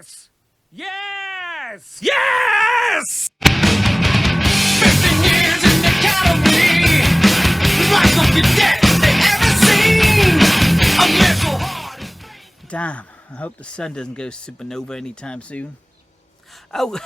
Yes! Yes! Yes! 15 years in the academy. Like the cadets they ever seen. I'm there so hard. Damn, I hope the sun doesn't go supernova anytime soon. Oh,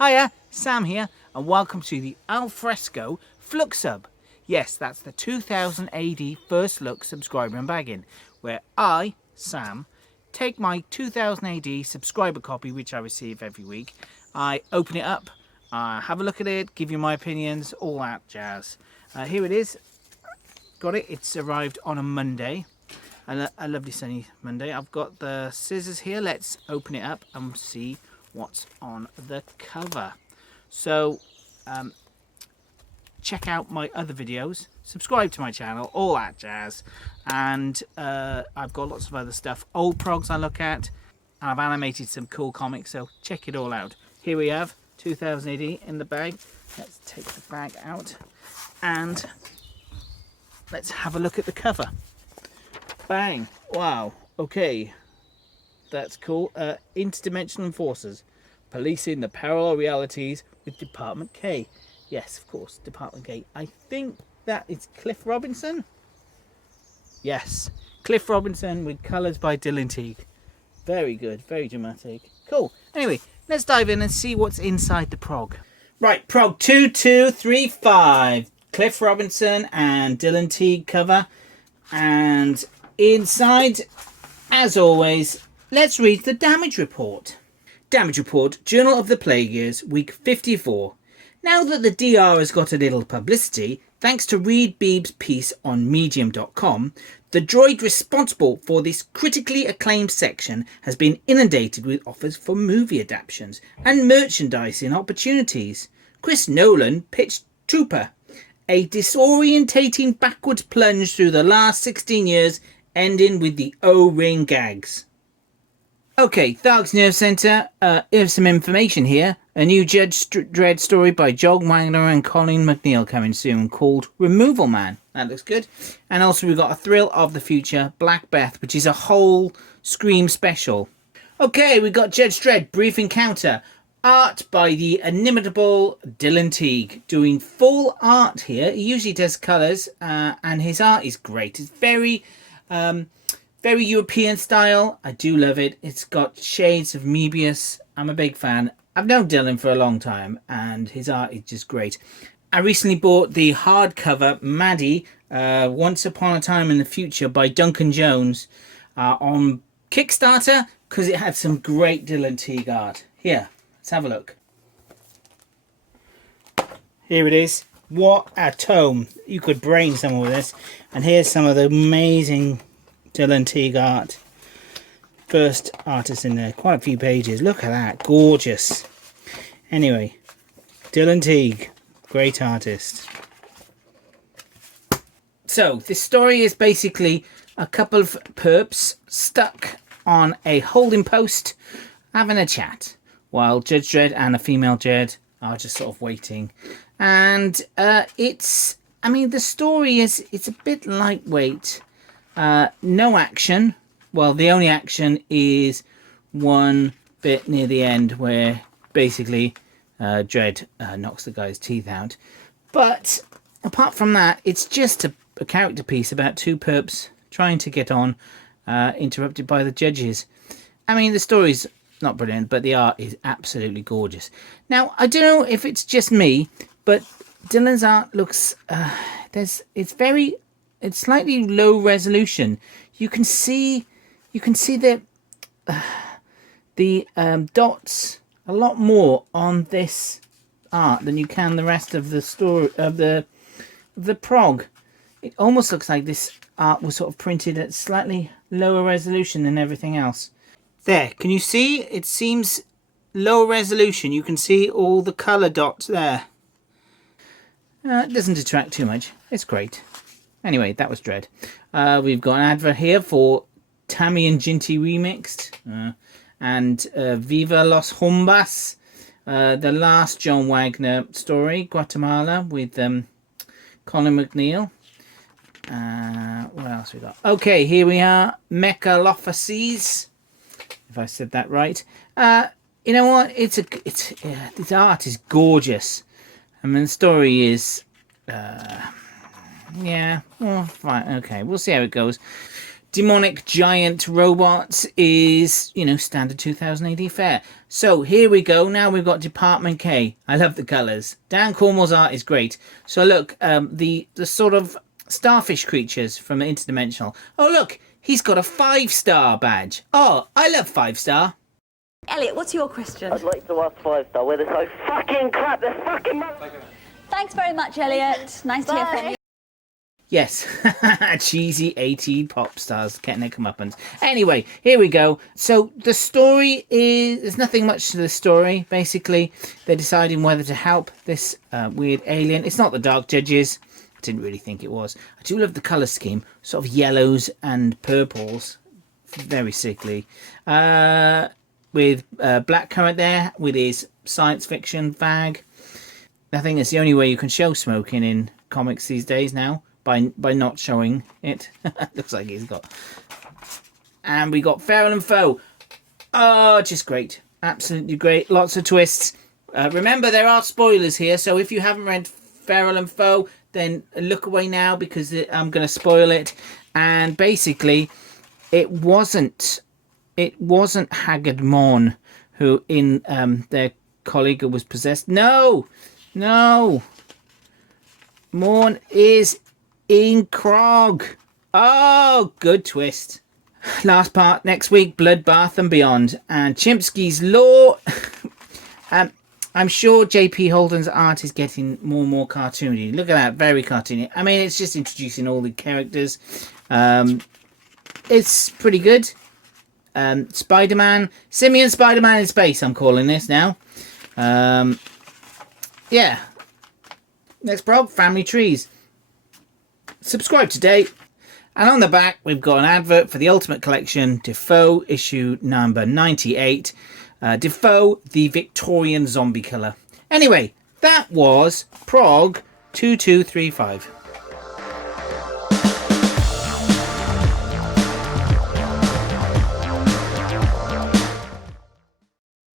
hiya, Sam here, and welcome to the Alfresco Flux Sub. Yes, that's the 2000 AD first look subscriber unbagging, where I, Sam, take my 2000 AD subscriber copy, which I receive every week. I open it up, have a look at it, give you my opinions, all that jazz. Here it is. Got it. It's arrived on a Monday. A lovely sunny Monday. I've got the scissors here. Let's open it up and see what's on the cover. So check out my other videos, subscribe to my channel, all that jazz, and I've got lots of other stuff, old progs I look at, and I've animated some cool comics, so check it all out. Here we have 2000 AD in the bag. Let's take the bag out and let's have a look at the cover. Bang! Wow. Okay. That's cool. Interdimensional enforcers. Policing the parallel realities with Department K. Yes, of course, Department K. I think that is Cliff Robinson. Yes. Cliff Robinson with colours by Dylan Teague. Very good. Very dramatic. Cool. Anyway, let's dive in and see what's inside the prog. Right, prog 2235. Cliff Robinson and Dylan Teague cover. And inside, as always, let's read the damage report. Damage report, Journal of the Plague Years, week 54. Now that the DR has got a little publicity, thanks to Reed Beeb's piece on Medium.com, the droid responsible for this critically acclaimed section has been inundated with offers for movie adaptations and merchandising opportunities. Chris Nolan pitched Trooper, a disorientating backwards plunge through the last 16 years, ending with the O-ring gags. Okay, Tharg's Nerve Centre, here's some information here. A new Judge Dredd story by John Wagner and Colin McNeil coming soon, called Removal Man. That looks good. And also we've got a Thrill of the Future, Black Beth, which is a whole Scream special. Okay, we've got Judge Dredd, Brief Encounter. Art by the inimitable Dylan Teague, doing full art here. He usually does colours, and his art is great. It's very European style. I do love it. It's got shades of Mebius. I'm a big fan. I've known Dylan for a long time, and his art is just great. I recently bought the hardcover Maddie, Once Upon a Time in the Future by Duncan Jones on Kickstarter, because it had some great Dylan Teague art. Here. Let's have a look. Here it is. What a tome. You could brain someone with this. And here's some of the amazing Dylan Teague art. First artist in there. Quite a few pages. Look at that. Gorgeous. Anyway. Dylan Teague. Great artist. So, this story is basically a couple of perps stuck on a holding post having a chat, while Judge Dredd and a female Dredd are just sort of waiting. And the story it's a bit lightweight. No action. Well, the only action is one bit near the end where basically Dredd knocks the guy's teeth out. But apart from that, it's just a character piece about two perps trying to get on, interrupted by the judges. I mean, the story's not brilliant, but the art is absolutely gorgeous. Now, I don't know if it's just me, but Dylan's art looks it's slightly low resolution. You can see the dots a lot more on this art than you can the rest of the story of the prog. It almost looks like this art was sort of printed at slightly lower resolution than everything else. There, can you see? It seems low resolution. You can see all the colour dots there. It doesn't detract too much. It's great. Anyway, that was Dredd. We've got an advert here for Tammy and Ginty Remixed. And Viva Los Humbas. The last John Wagner story, Guatemala, with Colin McNeil. What else we got? Okay, here we are. Mechalophases. If if I said that right. You know what? This art is gorgeous. I mean, the story is, yeah, well, fine, okay, we'll see how it goes. Demonic giant robots is, you know, standard 2000 AD fare. So here we go. Now we've got Department K. I love the colours. Dan Cornwell's art is great. So look, the sort of starfish creatures from Interdimensional. Oh look, he's got a 5-star badge. Oh, I love 5-star. Elliot, what's your question? I'd like to ask 5-star where they're so fucking crap. They're fucking. Thanks very much, Elliot. Nice to hear from you. Yes, cheesy 80 pop stars getting their comeuppance. Anyway, here we go. So the story is... There's nothing much to the story. Basically, they're deciding whether to help this weird alien. It's not the Dark Judges. I didn't really think it was. I do love the colour scheme. Sort of yellows and purples. Very sickly. With Blackcurrant there, with his science fiction fag. I think it's the only way you can show smoking in comics these days now. By not showing it. Looks like he's got. And we got Feral and Foe. Oh, just great. Absolutely great. Lots of twists. Remember, there are spoilers here. So if you haven't read Feral and Foe, then look away now because I'm going to spoil it. And basically, it wasn't Haggard Morn who in their colleague was possessed. No. Morn is in PROG. Oh, good twist. Last part next week, Bloodbath and Beyond. And Chimpsky's Law. I'm sure JP Holden's art is getting more and more cartoony. Look at that, very cartoony. I mean, it's just introducing all the characters. It's pretty good. Spider-Man. Simian Spider-Man in space, I'm calling this now. Yeah. Next PROG, Family Trees. Subscribe today. And on the back, we've got an advert for the Ultimate Collection, Defoe issue number 98. Defoe, the Victorian zombie killer. Anyway, that was PROG 2235.